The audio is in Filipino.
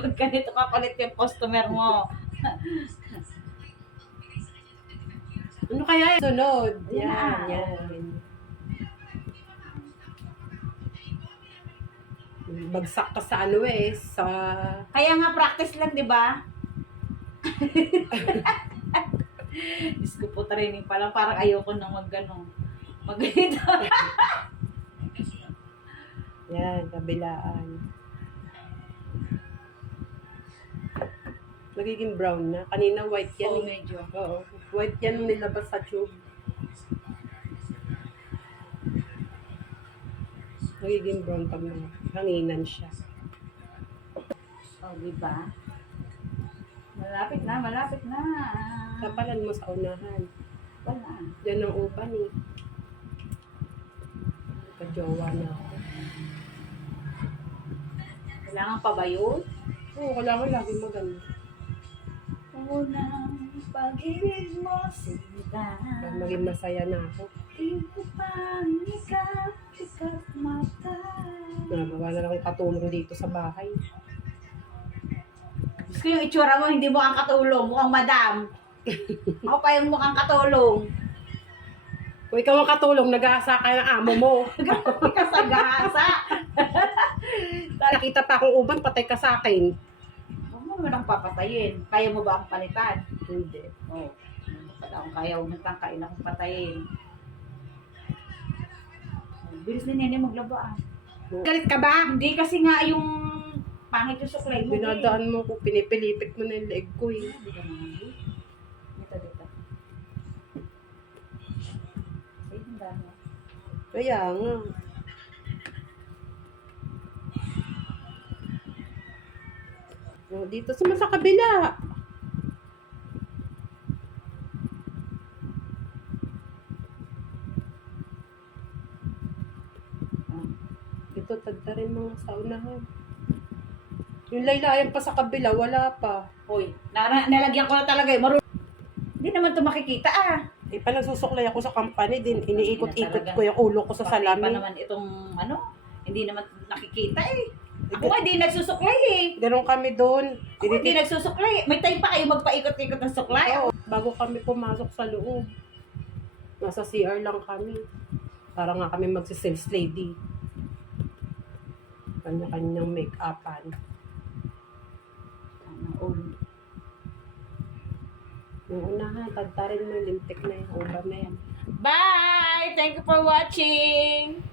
Pag ganito kakulit yung customer mo. Ano kaya yung sunod? Yan na. Yan. Bagsak ka sa ano sa... Kaya nga practice lang, di ba? Diyos ko po, training pa lang. Parang ayoko nang mag-ganito. Yan, kabilaan. Magiging brown na. Kanina white yan. Oo, medyo. Oo. White yan nilabas sa tube. Magiging brown pag hanginan siya. Oh, di ba? Malapit na, malapit na. Kapalan mo sa unahan. Wala. Yan ang upan eh. Kajowa na ako. Kailangan pa ba yun? Oo, kailangan lagi maganda. Unang pag-ibig mo, sinta. Para maging masaya na ako. Di ko pang ikat mata. Nagawa na lang akong katulong dito sa bahay. Gusto ko yung itsura mo, hindi mo ang katulong. Mukhang madam. Ako pa yung mukhang katulong. Kung ikaw ang katulong, nag-aasa ka ng amo mo. Kasagasa. Nakita pa akong uban, patay ka sa akin. Huwag mo naman ang papatayin. Kaya mo ba ang palitan? Hindi. Oo. Pala akong kaya umintang kain akong patayin. Bilis ni Nene maglaba ah. Galit ka ba? Hindi kasi nga yung pangit yung suklay mo. Binadaan mo ko, pinipilipit mo na yung leg ko eh. Hindi ka naman eh. Dito. Ay, ang dami. Kaya nga. Oh, dito sa kabila. Ito, tagtarin mo sa unahan. Yung laylayan pa sa kabila, wala pa. Hoy, nalagyan ko na talaga eh. Hindi naman ito makikita ah. Eh, pa nagsusuklay ako sa company din. Iniikot-ikot Talaga. ko yung ulo ko sa Pa salamin. naman itong hindi naman nakikita eh. Ako nga di nagsusuklay eh. Ganon kami doon. Ako di nagsusuklay. May time pa kayo magpaikot-ikot ng suklay. Oo, bago kami pumasok sa loob. Nasa CR lang kami. Para nga kami magsi-sales lady. Kanya-kanyang make-upan. Yung unahan, tagtarin mo, lintik na yung uban na yan. Bye! Thank you for watching!